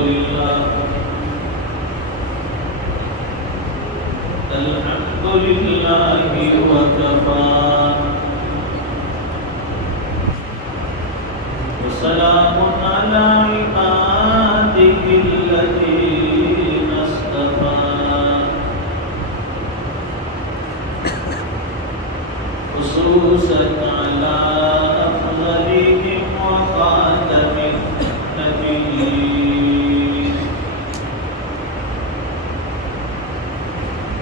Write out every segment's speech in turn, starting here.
لله وكفى وسلام على عباده الذين اصطفى خصوصا على أفضلهم وخاتم النبيين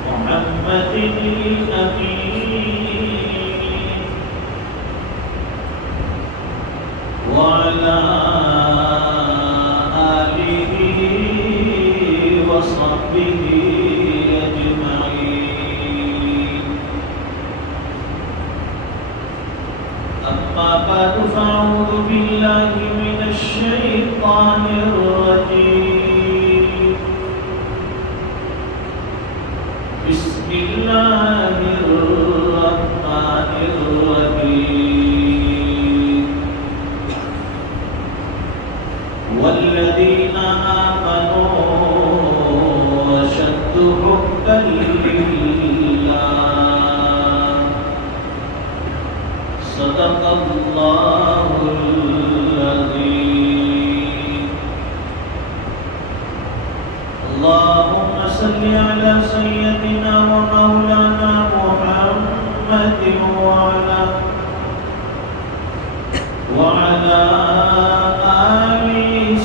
محمد الأمين وعلى آله وصحبه أجمعين. أما بعد فأعوذ بالله من الشيطان الرجيم. بسم الله الرحمن الرحيم. والذين آمنوا أشد حبا لله. صدق الله العظيم. اللهم صل على سيدنا ومولانا محمد وعلى آل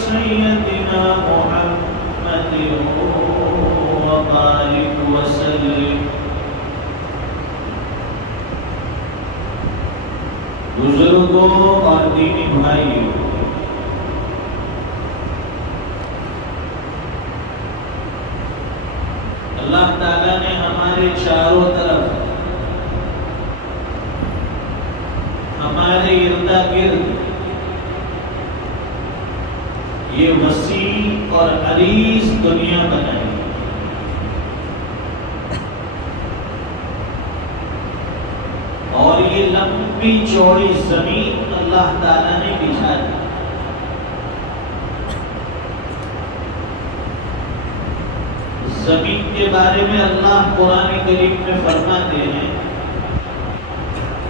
سيدنا محمد وبارك وسلم. بزرگوں اور دینی بھائیوں، اللہ تعالیٰ نے ہمارے چاروں طرف ہمارے ارد گرد یہ وسیع اور عریض دنیا بنائی. اور یہ لمبی چوڑی زمین اللہ تعالیٰ نے بچھا دی. زمین کے بارے میں اللہ قرآن کریم میں فرماتے ہیں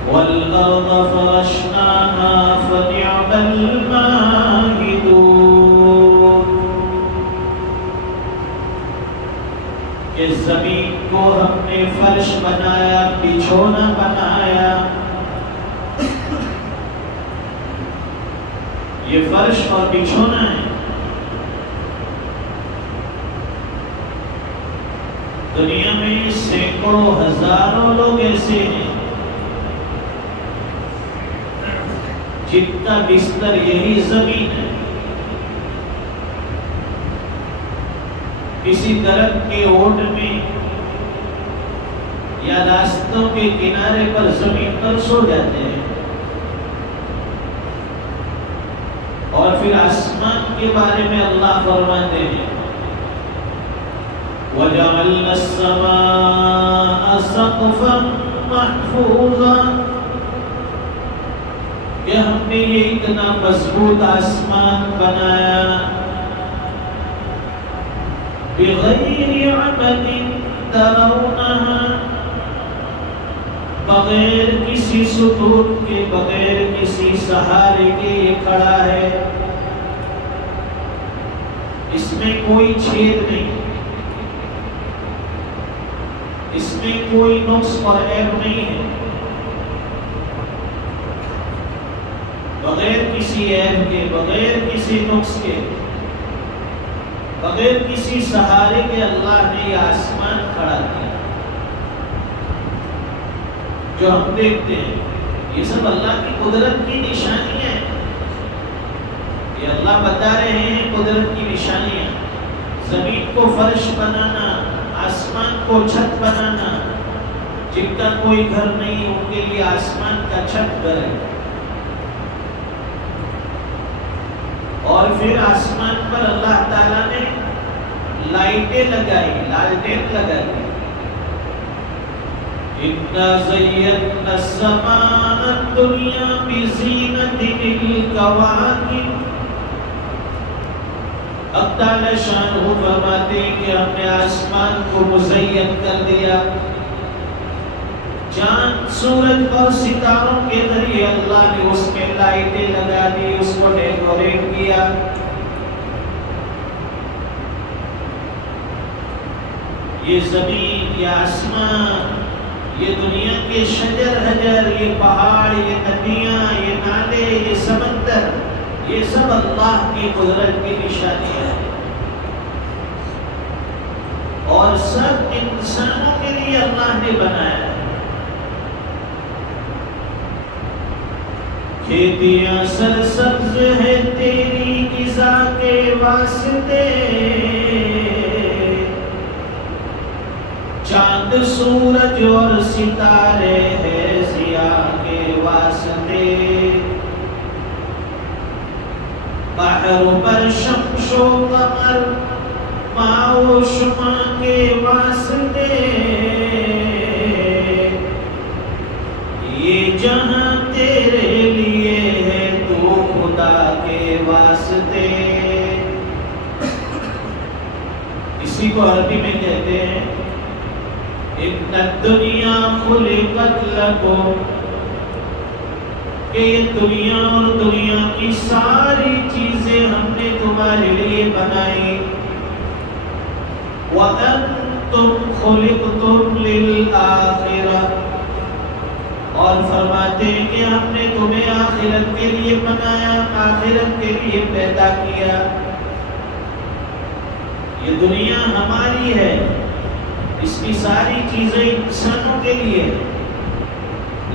وَالْأَرْضَ فَرَشْنَاهَا فَنِعْمَ الْمَاهِدُونَ. کہ زمین کو ہم نے فرش بنایا، بچھونا بنایا. یہ فرش اور بچھونا ہے. دنیا میں سینکڑوں ہزاروں لوگ ایسے ہیں جن کا بستر یہی زمین ہے. کسی درخت کے اوٹ میں یا راستوں کے کنارے پر زمین پر سو جاتے ہیں. اور پھر آسمان کے بارے میں اللہ فرماتے ہیں وَجَعَلْنَا السَّمَاءَ سَقْفًا مَحْفُوظًا. کہ ہم نے یہ اتنا مضبوط آسمان بنایا بِغَيْرِ عَمَدٍ تَرَوْنَهَا. بغیر کسی ستون کے، بغیر کسی سہارے کے یہ کھڑا ہے. اس میں کوئی چھید نہیں، اس میں کوئی نقص اور عیب نہیں ہے. بغیر کسی عیب کے، بغیر کسی نقص کے، بغیر کسی سہارے کے اللہ نے یہ آسمان کھڑا کیا. جو ہم دیکھتے ہیں یہ سب اللہ کی قدرت کی نشانیاں ہیں. یہ اللہ بتا رہے ہیں قدرت کی نشانیاں. زمین کو فرش بنانا، آسمان کو چھت بنانا. جن کا کوئی گھر نہیں ان کے لیے آسمان کا چھت گھر ہے. اور پھر آسمان پر اللہ تعالیٰ نے لائٹیں لگائی، لالٹین لگائی. إِنَّا زَيَّنَّا السَّمَاءَ الدُّنْيَا بِزِينَةٍ الْكَوَاكِبِ. اب تعالی شان ہو فرماتے ہیں کہ ہم نے آسمان کو مزین کر دیا، چاند سورج اور ستاروں کے ذریعے اللہ نے اس میں لائٹیں لگا دی، اس کو ڈیکوریٹ کیا۔ یہ زمین، یہ آسمان، یہ دنیا کے شجر حجر، یہ پہاڑ، یہ ندیاں، یہ نالے، یہ سمندر، یہ سب اللہ کی قدرت کی نشانیاں ہیں، اور سب انسانوں کے لیے اللہ نے بنایا ہے۔ کھیتیاں سرسبز ہے تیری غذا کے واسطے، چاند سورج اور ستارے ہے ضیاء کے واسطے، بحر پر شمس و قمر ماء و شمع کے واسطے، یہ جہاں تیرے لیے ہے تو خدا کے واسطے۔ اسی کو عربی میں کہتے ہیں ان الدنیا خلقت لکم، کہ یہ دنیا اور دنیا کی ساری چیزیں ہم نے تمہارے لیے بنائی، وَأَنْتُمْ خُلِقْتُمْ لِلْآخِرَةِ، اور فرماتے ہیں کہ ہم نے تمہیں آخرت کے لیے بنایا، آخرت کے لیے پیدا کیا۔ یہ دنیا ہماری ہے، اس کی ساری چیزیں انسانوں کے لیے ہیں،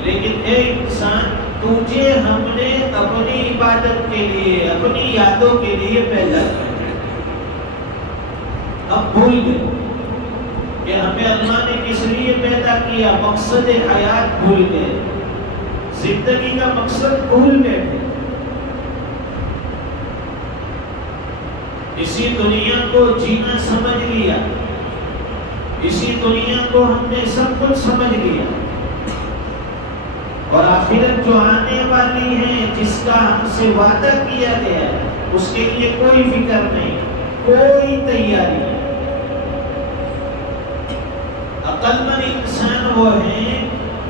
لیکن اے انسان تجھے ہم نے اپنی عبادت کے لیے، اپنی یادوں کے لیے پیدا کیا۔ اب بھول گئے کہ ہمیں اللہ نے کس لیے پیدا کیا، مقصد حیات بھول گئے، زندگی کا مقصد بھول گئے۔ اسی دنیا کو جینا سمجھ لیا، اسی دنیا کو ہم نے سب کچھ سمجھ لیا، اور آخرت جو آنے والی ہے، جس کا ہم سے وعدہ کیا گیا ہے، اس کے لیے کوئی فکر نہیں، کوئی تیاری نہیں۔ عقل مند انسان وہ ہیں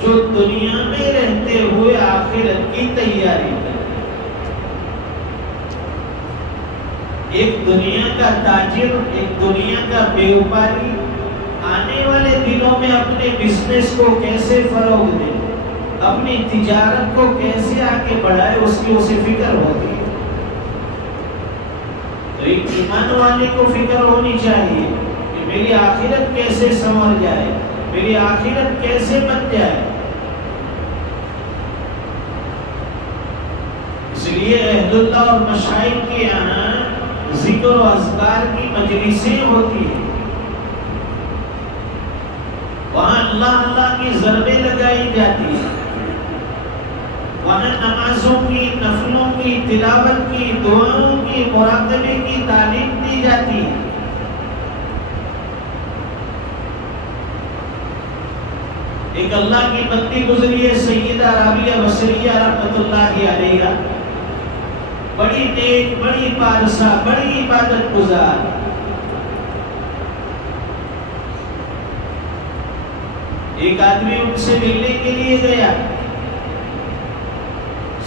جو دنیا میں رہتے ہوئے آخرت کی تیاری کرے۔ ایک دنیا کا تاجر، ایک دنیا کا بیوپاری آنے والے دنوں میں اپنے بزنس کو کیسے فروغ دے، اپنی تجارت کو کیسے آگے بڑھائے، اس کی اسے فکر ہوتی ہے۔ تو ایک ایمان والے کو فکر ہونی چاہیے کہ میری آخرت کیسے سنور جائے، میری آخرت کیسے بن جائے۔ اس لیے اہل اللہ اور مشائخ کے یہاں ذکر و اذکار کی مجلسیں ہوتی ہیں، وہاں اللہ اللہ کی ضربیں لگائی جاتی ہیں، وہاں نمازوں کی، نفلوں کی، تلاوت کی، دعاؤں کی، مراقبے کی تعلیم دی جاتی ہے۔ ایک اللہ کی بندی گزری ہے سیدہ رابعہ بصریہ رحمۃ اللہ علیہا، بڑی نیک، بڑی پارسا، بڑی عبادت گزار۔ ایک آدمی ان سے ملنے کے لیے گیا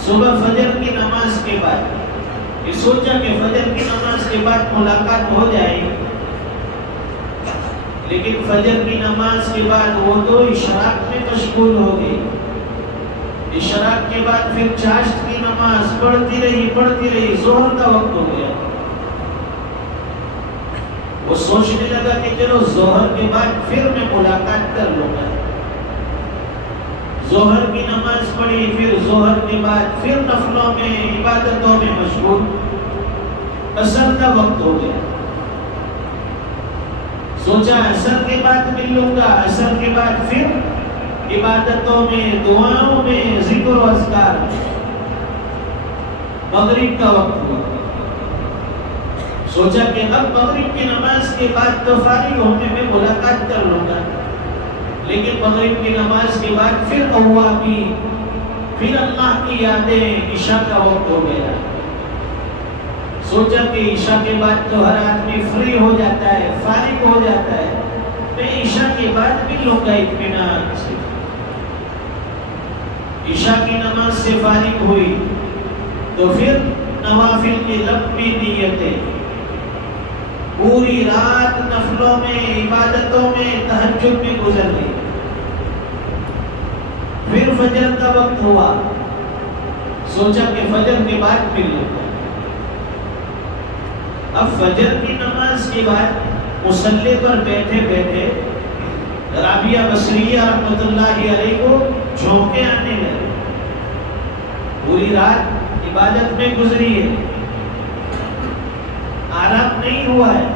صبح فجر کی نماز کے بعد، یہ سوچا کہ فجر کی نماز کے بعد ملاقات ہو جائے، لیکن فجر کی نماز کے بعد وہ تو اشراق میں مشغول ہو گئی۔ اشراق کے بعد پھر چاشت کی نماز پڑھتی رہی، ظہر کا وقت ہو گیا۔ وہ سوچنے لگا کہ چلو ظہر کے بعد پھر میں ملاقات کر لوں گا۔ ظہر کی نماز پڑھی، پھر ظہر کے بعد پھر نفلوں میں، عبادتوں میں مشغول۔ عصر کا وقت ہو گیا، سوچا عصر کے بعد مل لوں گا، عصر کے بعد پھر عبادتوں میں، دعاؤں میں، ذکر و اذکار میں۔ مغرب کا وقت ہوا، سوچا کہ اب مغرب کی نماز کے بعد تو فارغ ہونے میں ملاقات کر لوں گا، لیکن مغرب کی نماز کے بعد پھر اوابی، پھر اللہ کی یادیں، عشاء کا وقت ہو گیا۔ سوچا کہ عشاء کے بعد تو ہر آدمی فری ہو جاتا ہے، فارغ ہو جاتا ہے، میں عشاء کے بعد بھی لوں گا اطمینان سے۔ عشاء کی نماز سے فارغ ہوئی تو پھر نوافل کی لمبی نیتیں، پوری رات نفلوں میں، عبادتوں میں، تہجد میں گزر گئی۔ پھر فجر کا وقت ہوا، سوچا کہ فجر کے بعد مل لوں گا۔ اب فجر کی نماز کے بعد مصلی پر بیٹھے بیٹھے رابعہ بصریہ رحمۃ اللہ علیہ کو جھونکے آنے لگے۔ پوری رات عبادت میں گزری ہے، آرام نہیں ہوا ہے،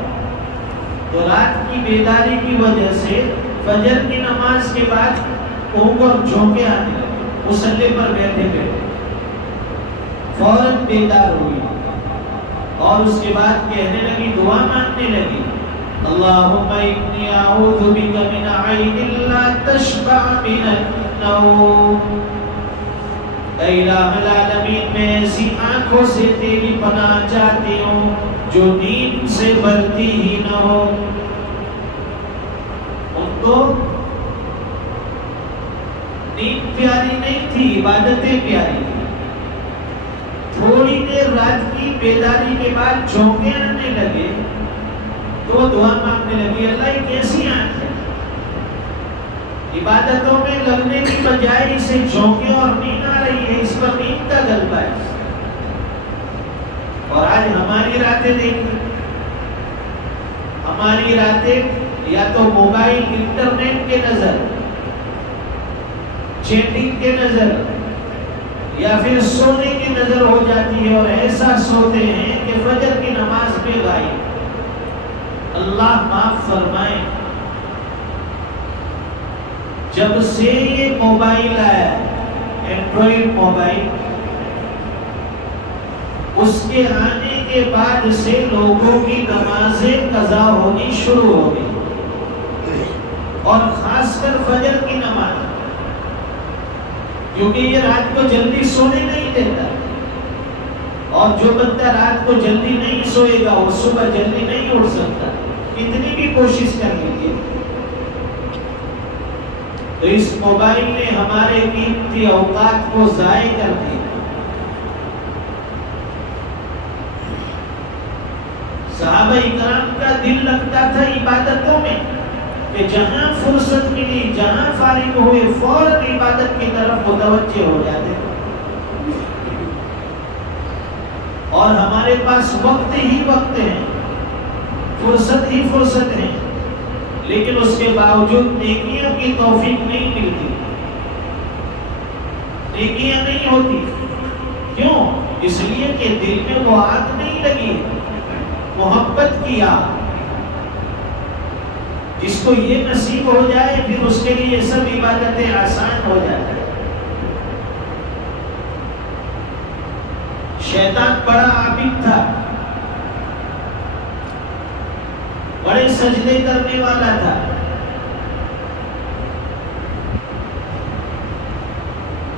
تو رات کی بیداری کی وجہ سے فجر کی نماز کے بعد اونگ اور جھونکے آنے لگے۔ مصلی پر بیٹھے بیٹھے فوراً بیدار ہوئی اور اس کے بعد کہنے لگی، دعا مانگنے لگی، اللہم انی اعوذ بک من عین لا تشبع من النوم، اے الہ العالمین میں ایسی آنکھوں سے تیری پناہ چاہتی ہوں جو نیند سے بھرتی ہی نہ ہو۔ ان کو نیند پیاری نہیں تھی، عبادتیں پیاری تھی۔ تھوڑی دیر رات کی بیداری کے بعد جھونکے آنے لگے تو دعا مانگنے لگی، اللہ یہ کیسی آنکھ ہے، عبادتوں میں لگنے کی بجائے اسے جھونکے اور نیند آ رہی ہے، اس پر نیند کا غلبہ ہے۔ اور آج ہماری راتیں دیکھیں، ہماری راتیں یا تو موبائل انٹرنیٹ کے نظر، چیٹنگ کے نظر، یا پھر سونے کی نظر ہو جاتی ہے، اور ایسا سوتے ہیں کہ فجر کی نماز پہ غائب۔ اللہ معاف فرمائے، جب سے یہ موبائل آیا، اینڈرائڈ موبائل، اس کے آنے کے بعد سے لوگوں کی نمازیں قضا ہونی شروع ہو گئی، اور خاص کر فجر کی نماز، کیونکہ یہ رات کو جلدی سونے نہیں دیتا، اور جو بندہ رات کو جلدی نہیں سوئے گا وہ صبح جلدی نہیں اٹھ سکتا، کتنی بھی کوشش کر لیجیے۔ تو اس موبائل نے ہمارے قیمتی اوقات کو ضائع کر دیا۔ صحابہ اکرام کا دل لگتا تھا عبادتوں میں، کہ جہاں فرصت ملی، جہاں فارغ ہوئے، فوراً عبادت کی طرف متوجہ ہو جاتے، اور ہمارے پاس وقت ہی وقت ہے، فرصت ہی فرصت ہے، لیکن اس کے باوجود نیکیوں کی توفیق نہیں ملتی، نیکیاں نہیں ہوتی۔ کیوں؟ اس لیے کہ دل میں وہ آگ نہیں لگی، محبت کی آگ۔ جس کو یہ نصیب ہو جائے پھر اس کے لیے سب عبادتیں آسان ہو جاتی ہیں۔ شیطان بڑا عابد تھا، بڑے سجدے کرنے والا تھا،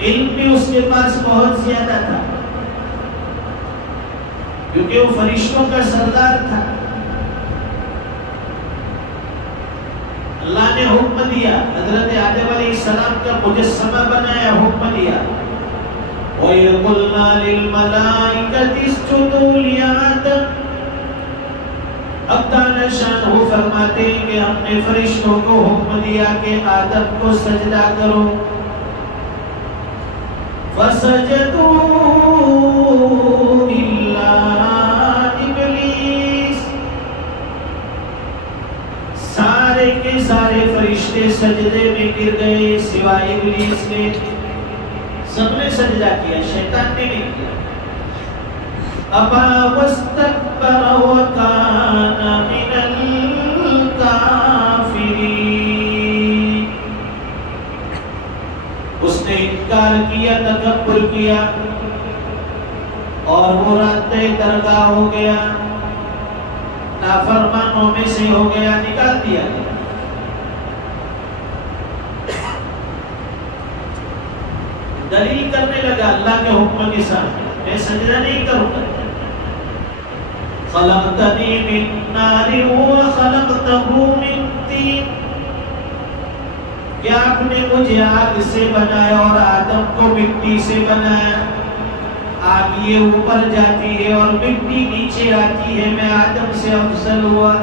علم بھی اس کے پاس بہت زیادہ تھا، کیونکہ وہ فرشتوں کا سردار تھا۔ اللہ نے حکم دیا، حضرت آدم علیہ السلام کا مجسمہ بنایا، حکم دیا، وَإِذْ قُلْنَا لِلْمَلَائِكَةِ اسْجُدُوا لِآدَمَ۔ اب تعالیٰ شان وہ فرماتے ہیں کہ ہم نے فرشتوں کو حکم دیا کہ آدم کو سجدہ کرو، فَسَجَدُوا إِلَّا إِبْلِيسَ، سارے کے سارے فرشتے سجدے میں گر گئے سوائے ابلیس کے۔ سب نے سجدہ کیا، شیطان نے نہیں کیا۔ ابا واستکبر وکان من الکافرین، اس نے انکار کیا، تکبر کیا، اور وہ رد درگاہ ہو گیا، نافرمانوں میں سے ہو گیا، نکال دیا۔ دلیل کرنے لگا اللہ کے حکم کے ساتھ، میں سجدہ نہیں کروں گا۔ خلقتنی من نار وخلقته من طین، کہ آپ نے مجھے آگ سے بنایا اور آدم کو مٹی سے بنایا. آگ یہ اوپر جاتی ہے اور مٹی نیچے آتی ہے، میں آدم سے افضل ہوا.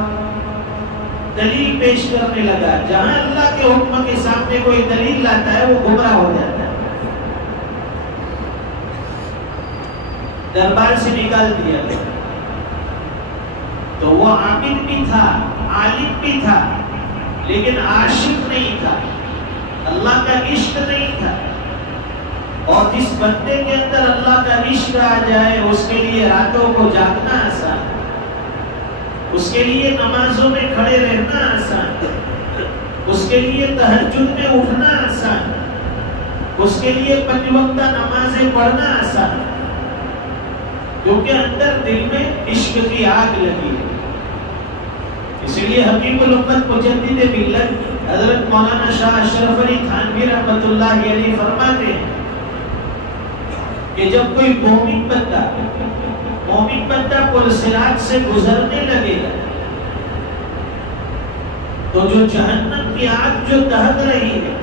دلیل پیش کرنے لگا. جہاں اللہ کے حکم کے سامنے کوئی دلیل لاتا ہے وہ گمراہ ہو جاتا ہے. دربار سے نکال دیا گیا. تو وہ عابد بھی تھا، عالم بھی تھا، لیکن عاشق نہیں تھا، اللہ کا عشق نہیں تھا. اور جس بندے کے اندر اللہ کا عشق آ جائے اس کے لیے راتوں کو جاگنا آسان ہے، اس کے لیے نمازوں میں کھڑے رہنا آسان ہے، اس کے لیے تہجد میں اٹھنا آسان ہے، اس کے لیے 5 وقتہ نمازیں پڑھنا آسان ہے، کیونکہ اندر دل میں عشق کی آگ لگی ہے. اس لیے حکیم الامت مجدد ملت حضرت مولانا شاہ اشرف علی تھانوی رحمۃ اللہ علیہ فرماتے ہیں کہ جب کوئی مومن بندہ پرصراط سے گزرنے لگے گا تو جو جہنم کی آگ جو دہک رہی ہے،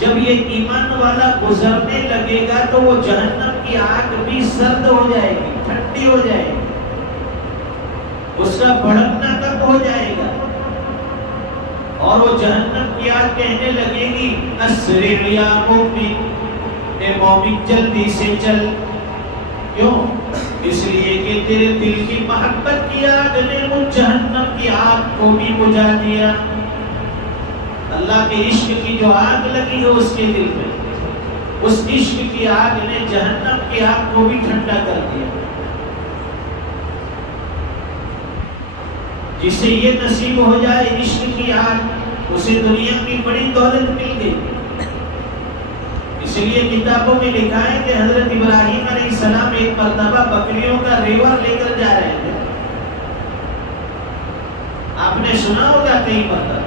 جب یہ ایمان والا گزرنے لگے گا تو وہ جہنم کی آگ بھی سرد ہو جائے گی، ٹھنڈی ہو جائے گی، اس کا بھڑکنا کم ہو جائے گا، اور وہ جہنم کی آگ کہنے لگے گی اسرع یا مومن، اے مومن جلدی سے چل. کیوں؟ اس لیے کہ تیرے دل کی محبت کی آگ نے مجھ جہنم کی آگ کو بھی بجھا دیا. اللہ کے عشق کی جو آگ لگی ہے اس کے دل میں، اس عشق کی آگ نے جہنم کی آگ کو بھی ٹھنڈا کر دیا. جسے یہ نصیب ہو جائے عشق کی آگ، اسے دنیا کی بڑی دولت مل گئی. اس لیے کتابوں میں لکھا ہے کہ حضرت ابراہیم علیہ السلام ایک مرتبہ بکریوں کا ریور لے کر جا رہے تھے. آپ نے سنا ہوگا کئی مرتبہ.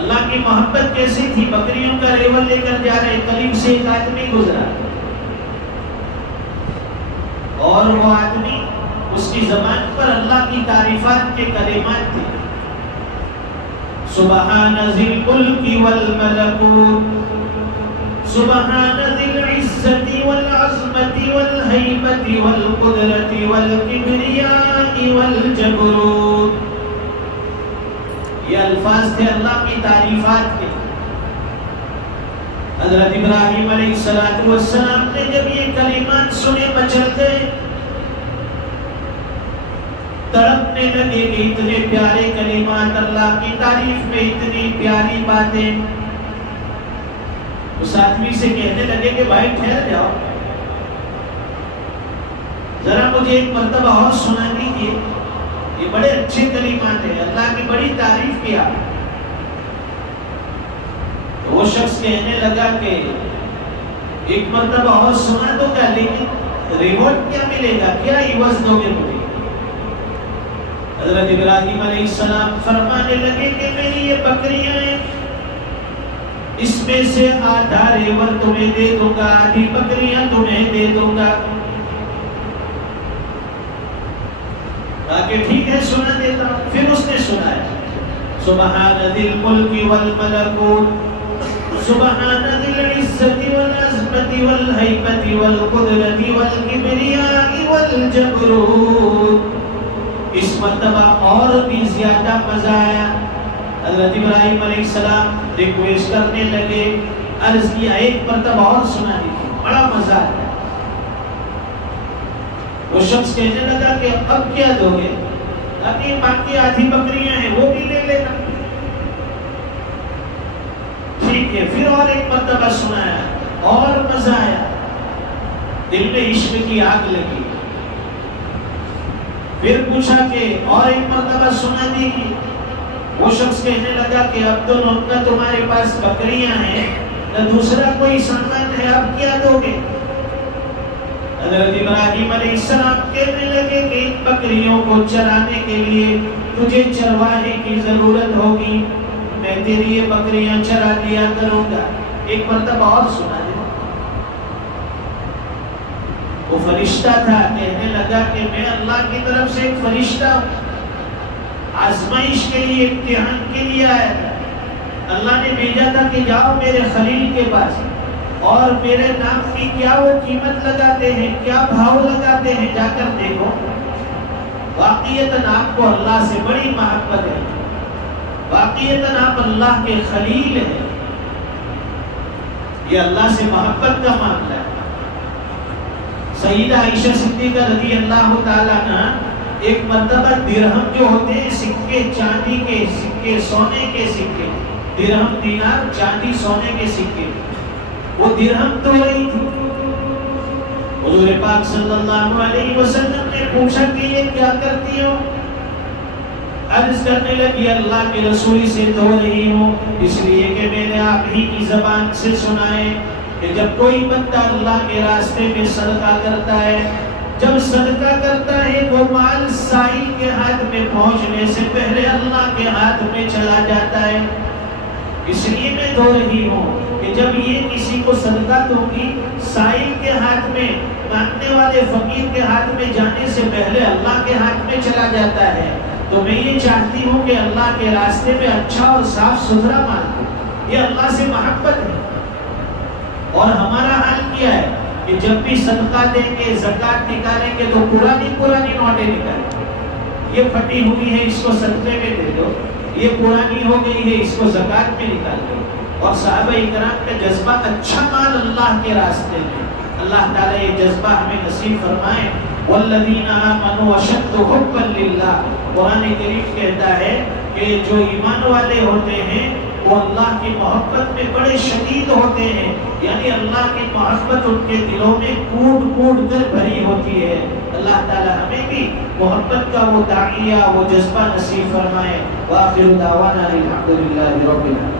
اللہ کی محبت کیسی تھی، بکریوں کا ریور لے کر جا رہے، قریب سے ایک آدمی گزرا اور وہ آدمی اس کی زبان پر اللہ کی تعریفات کے کلمات تھے. سبحان ذی الملک والملکوت، سبحان ذی العزت والعظمت والہیبت والقدرت والکبریاء والجبروت. یہ الفاظ تھے اللہ کی تعریفات کے. حضرت ابراہیم علیہ السلام نے جب یہ کلمات سنے مچل گئے، تڑپنے لگے کہ اتنے پیارے کلمات، اللہ کی تعریف میں اتنی پیاری باتیں. اس آدمی سے کہنے لگے کہ بھائی ٹھہر جاؤ، ذرا مجھے ایک مرتبہ اور سنا دیجیے، یہ بڑے اچھے کلمات ہیں، اللہ کی بڑی تعریف کیا. تو وہ شخص کہنے لگا کہ ایک مرتبہ اور سنا دو گا، لیکن ریوارڈ کیا ملے گا، کیا عوض دو گے مجھے؟ حضرت ابراہیم علیہ السلام فرمانے لگے کہ میری یہ بکریاں ہیں، اس میں سے آدھا ریور تمہیں دے دوں گا، آدھی بکریاں تمہیں دے دوں گا. کہا کہ ٹھیک ہے سنا دیتا ہوں. پھر اس نے سنایا سبحان ذی الملک والملکوت، سبحان ذی العزت والعظمت والہیبت والقدرت والکبریاء والجبروت. اس مرتبہ اور بھی زیادہ مزہ آیا. حضرت ابراہیم علیہ السلام ریکویسٹ کرنے لگے، عرض کیا ایک مرتبہ اور سنا دیجیے، بڑا مزہ آیا. وہ شخص کہنے لگا کہ اب کیا دو گے؟ تاکہ باقی آدھی بکریاں ہیں وہ بھی لے لینا. ٹھیک ہے. پھر اور ایک مرتبہ سنایا، اور مزہ آیا، دل میں عشق کی آگ لگی. پھر پوچھا کہ اور ایک مرتبہ سنا دیجیے. وہ شخص کہنے لگا کہ اب تو نہ تمہارے پاس بکریاں ہیں نہ دوسرا کوئی سامان ہے، اب کیا دو گے؟ حضرت ابراہیم علیہ السلام کہنے لگے کہ ان بکریوں کو چرانے کے لیے تجھے چرواہے کی ضرورت ہوگی، میں تیری یہ بکریاں چرا دیا کروں گا. ایک مرتبہ اور سنا دے. وہ فرشتہ تھا، کہنے لگا کہ میں اللہ کی طرف سے ایک فرشتہ ہوں، آزمائش کے لیے، امتحان کے لیے آیا تھا۔ اللہ نے بھیجا تھا کہ جاؤ میرے خلیل کے پاس اور میرے نام کی کیا وہ قیمت لگاتے ہیں، کیا بھاؤ لگاتے ہیں، جا کر دیکھو۔ واقعیتاً آپ کو اللہ سے بڑی محبت ہے، واقعیتاً آپ اللہ کے خلیل ہیں، یہ اللہ سے محبت کا معاملہ ہے۔ سیدہ عائشہ صدیقہ رضی اللہ تعالیٰ عنہ ایک مرتبہ درہم جو ہوتے ہیں، سکے، چاندی کے سکے، سونے کے سکے، درہم دینار چاندی سونے کے سکے، وہ درہم تو رہی تھی۔ حضور پاک صلی اللہ علیہ وسلم نے پوچھا کہ یہ کیا کرتی ہو؟ عرض کرنے لگی اللہ کے رسول سے دھو رہی ہوں، اس لیے کہ میں نے آپ ہی کی زبان سے سنا ہے کہ جب کوئی بندہ اللہ کے راستے میں صدقہ کرتا ہے، جب صدقہ کرتا ہے وہ مال سائل کے ہاتھ میں پہنچنے سے پہلے اللہ کے ہاتھ میں چلا جاتا ہے، اس لیے میں دھو رہی ہوں کہ جب یہ کسی کو صدقہ دوں گی سائل کے ہاتھ میں، مانگنے والے فقیر کے ہاتھ میں جانے سے پہلے اللہ کے ہاتھ میں چلا جاتا ہے، تو میں یہ چاہتی ہوں کہ اللہ کے راستے میں اچھا اور صاف ستھرا مال دو، یہ اللہ سے محبت ہے۔ اور ہمارا حال کیا ہے کہ جب بھی صدقہ دیں گے، زکوٰۃ نکالیں گے تو پرانی نوٹیں نکالیں، یہ پھٹی ہوئی ہے اس کو صدقے میں دے دو، یہ پرانی ہو گئی ہے اس کو زکوٰۃ میں نکال دو۔ اور صحابہ اکرام کا جذبہ اچھا مال اللہ کے راستے میں، اللہ تعالیٰ یہ جذبہ ہمیں نصیب فرمائے۔ والذین آمنوا اشد حبا للہ، قرآن کریم کہتا ہے کہ جو ایمان والے ہوتے ہیں وہ اللہ کی محبت میں بڑے شدید ہوتے ہیں، یعنی اللہ کی محبت ان کے دلوں میں کوٹ کوٹ کر بھری ہوتی ہے۔ اللہ تعالی ہمیں بھی محبت کا وہ داعیہ، وہ جذبہ نصیب فرمائے۔ وآخر دعوانا الحمدللہ رب العالمین۔